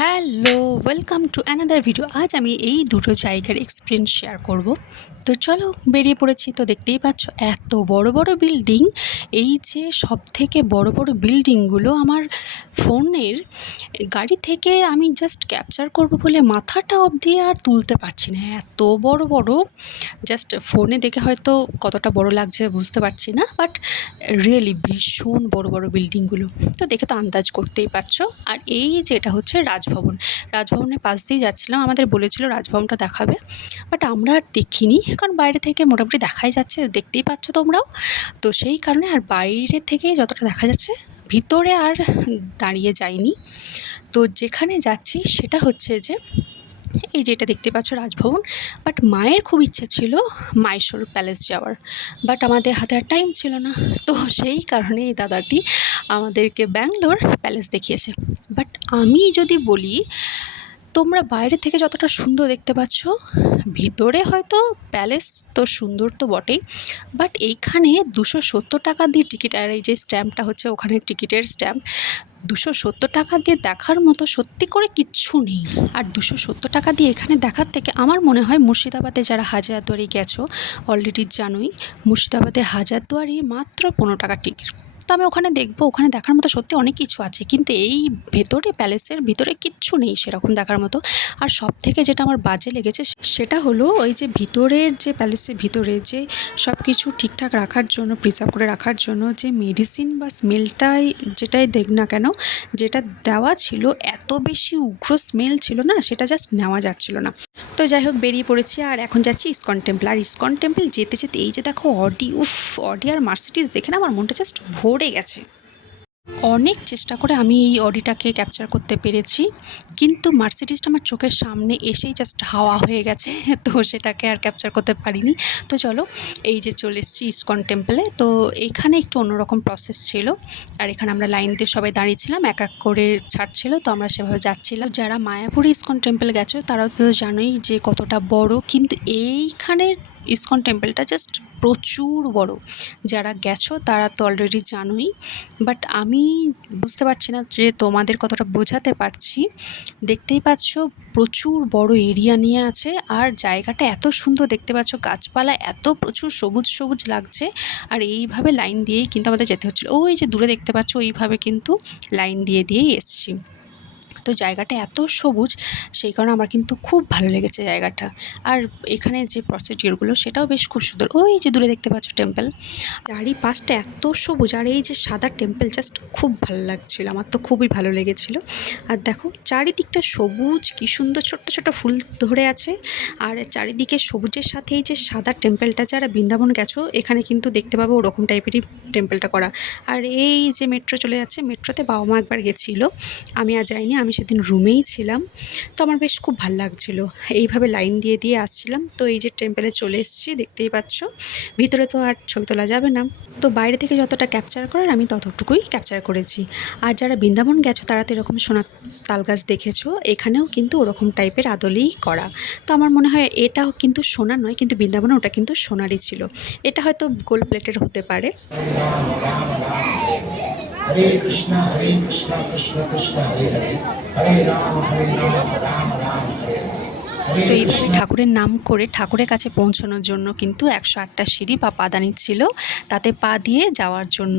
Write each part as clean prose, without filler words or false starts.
Hello, welcome to another video. আজ আমি এই দুটো জায়গার এক্সপিরিয়েন্স শেয়ার করব। তো চলো বেরিয়ে পড়েছি। তো দেখতেই পাচ্ছ এত বড় বড় বিল্ডিং। এই যে সবথেকে বড় বড় বিল্ডিংগুলো আমার ফোনের গাড়ি থেকে আমি জাস্ট ক্যাপচার করব বলে মাথাটা অবধি আর তুলতে পারছি না। এত বড় বড়, জাস্ট ফোনে দেখে হয়তো কতটা বড় লাগছে বুঝতে পারছি না, বাট রিয়েলি ভীষণ বড় বড় বিল্ডিংগুলো। তো দেখে তো আন্দাজ করতেই পারছো। আর এই যে এটা হচ্ছে রাজভবন। রাজভবনের পাশ দিয়ে যাচ্ছিলাম, আমাদের বলেছিল রাজভবনটা দেখাবে, বাট আমরা আর দেখিনি, কারণ বাইরে থেকে মোটামুটি দেখাই যাচ্ছে, দেখতেই পাচ্ছ তোমরাও। তো সেই কারণে আর বাইরে থেকে যতটা দেখা যাচ্ছে ভিতরে আর দাঁড়িয়ে যাইনি। তো যেখানে যাচ্ছি সেটা হচ্ছে যে এই যেটা দেখতে পাচ্ছ রাজভবন। বাট মায়ের খুব ইচ্ছে ছিল মাইশোর প্যালেস যাওয়ার, বাট আমাদের হাতে আর টাইম ছিল না। তো সেই কারণে এই দাদাটি আমাদেরকে ব্যাঙ্গালোর প্যালেস দেখিয়েছে। বাট আমি যদি বলি, তোমরা বাইরে থেকে যতটা সুন্দর দেখতে পাচ্ছ, ভিতরে হয়তো প্যালেস তো সুন্দর তো বটেই, বাট এইখানে 270 টাকা দিয়ে টিকিট, আর এই যে স্ট্যাম্পটা হচ্ছে ওখানে টিকিটের স্ট্যাম্প, 270 টাকা দিয়ে দেখার মতো সত্যি করে কিচ্ছু নেই। আর 270 টাকা দিয়ে এখানে দেখার থেকে আমার মনে হয় মুর্শিদাবাদে যারা হাজারদুয়ারি গেছো অলরেডি জানোই, মুর্শিদাবাদে হাজারদুয়ারি মাত্র 15 টাকা টিকিট। তো আমি ওখানে দেখবো, ওখানে দেখার মতো সত্যি অনেক কিছু আছে, কিন্তু এই ভেতরে প্যালেসের ভিতরে কিচ্ছু নেই সেরকম দেখার মতো। আর সব থেকে যেটা আমার বাজে লেগেছে সেটা হলো ওই যে ভিতরের যে প্যালেসের ভিতরে যে সব কিছু ঠিকঠাক রাখার জন্য, প্রিজার্ভ করে রাখার জন্য যে মেডিসিন বা স্মেলটাই যেটাই দেখ না কেন, যেটা দেওয়া ছিল এত বেশি উগ্র স্মেল ছিল না, সেটা জাস্ট নেওয়া যাচ্ছিল না। তো যাই হোক বেরিয়ে পড়েছি, আর এখন যাচ্ছি ইসকন টেম্পল। আর ইসকন টেম্পল যেতে যেতে এই যে দেখো অডি, অডি আর মার্সিডিজ দেখে না আমার মনটা জাস্ট ভরে গেছে। অনেক চেষ্টা করে আমি এই অডিটাকে ক্যাপচার করতে পেরেছি, কিন্তু মার্সিডিজটা আমার চোখের সামনে এসেই জাস্ট হাওয়া হয়ে গেছে, তো সেটাকে আর ক্যাপচার করতে পারিনি। তো চলো এই যে চলে এসেছি ইসকন টেম্পলে। তো এইখানে একটু অন্যরকম প্রসেস ছিল, আর এখানে আমরা লাইন দিয়ে সবাই দাঁড়িয়েছিলাম, এক এক করে ছাড়ছিল, তো আমরা সেভাবে যাচ্ছিলাম। যারা মায়াপুরে ইসকন টেম্পল গেছো তারাও তো জানোই যে কতটা বড়, কিন্তু এইখানের ইসকন টেম্পলটা জাস্ট প্রচুর বড়। যারা গেছো তারা তো অলরেডি জানোই, বাট আমি বুঝতে পারছি না যে তোমাদের কতটা বোঝাতে পারছি। দেখতেই পাচ্ছ প্রচুর বড় এরিয়া নিয়ে আছে, আর জায়গাটা এত সুন্দর দেখতে পাচ্ছ, গাছপালা এত প্রচুর সবুজ সবুজ লাগছে। আর এইভাবে লাইন দিয়েই কিন্তু আমাদের যেতে হচ্ছিলো, ওই যে দূরে দেখতে পাচ্ছ ওইভাবে কিন্তু লাইন দিয়েই এসছি। তো জায়গাটা এত সবুজ, সেই কারণে আমার কিন্তু খুব ভালো লেগেছে জায়গাটা। আর এখানে যে প্রসিডিওরগুলো সেটাও বেশ খুব সুন্দর। ওই যে দূরে দেখতে পাচ্ছ টেম্পল, চারিপাশটা এত সবুজ, আর এই যে সাদা টেম্পল জাস্ট খুব ভালো লাগছিলো, আমার তো খুবই ভালো লেগেছিলো। আর দেখো চারিদিকটা সবুজ, কী সুন্দর ছোট্ট ছোট্ট ফুল ধরে আছে, আর চারিদিকে সবুজের সাথে এই যে সাদা টেম্পলটা, যারা বৃন্দাবন গেছো এখানে কিন্তু দেখতে পাবো ওরকম টাইপেরই টেম্পলটা করা। আর এই যে মেট্রো চলে যাচ্ছে, মেট্রোতে বাবা মা একবার গেছিলো, আমি আর যাইনি, আমি সেদিন রুমেই ছিলাম। তো আমার বেশ খুব ভালো লাগছিলো, এইভাবে লাইন দিয়ে আসছিলাম। তো এই যে টেম্পলে চলে এসেছি, দেখতেই পাচ্ছ। ভিতরে তো আর ছবি তোলা যাবে না, তো বাইরে থেকে যতটা ক্যাপচার করার আমি ততটুকুই ক্যাপচার করেছি। আর যারা বৃন্দাবন গেছো তারা তো এরকম সোনার তাল গাছ দেখেছো, এখানেও কিন্তু ওরকম টাইপের আদলেই করা। তো আমার মনে হয় এটাও কিন্তু সোনার নয়, কিন্তু বৃন্দাবনে ওটা কিন্তু সোনারই ছিল। এটা হয়তো গোল্ড প্লেটের হতে পারে। हरे कृष्णा कृष्ण कृष्ण हरे हरे हरे राम राम राम हरे তো এইভাবে ঠাকুরের নাম করে ঠাকুরের কাছে পৌঁছানোর জন্য কিন্তু 108টা সিঁড়ি বা পাদানি ছিল, তাতে পা দিয়ে যাওয়ার জন্য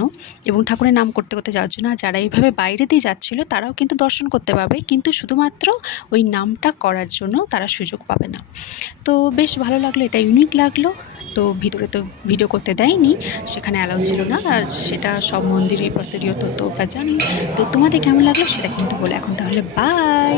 এবং ঠাকুরের নাম করতে করতে যাওয়ার জন্য। আর যারা এইভাবে বাইরে দিয়ে যাচ্ছিলো তারাও কিন্তু দর্শন করতে পাবে, কিন্তু শুধুমাত্র ওই নামটা করার জন্য তারা সুযোগ পাবে না। তো বেশ ভালো লাগলো, এটা ইউনিক লাগলো। তো ভিতরে তো ভিডিও করতে দেয়নি, সেখানে অ্যালাউ ছিল না, আর সেটা সব মন্দিরের প্রসিডিওর তো তোমরা জানি। তো তোমাদের কেমন লাগলো সেটা কিন্তু বলে। এখন তাহলে বাই।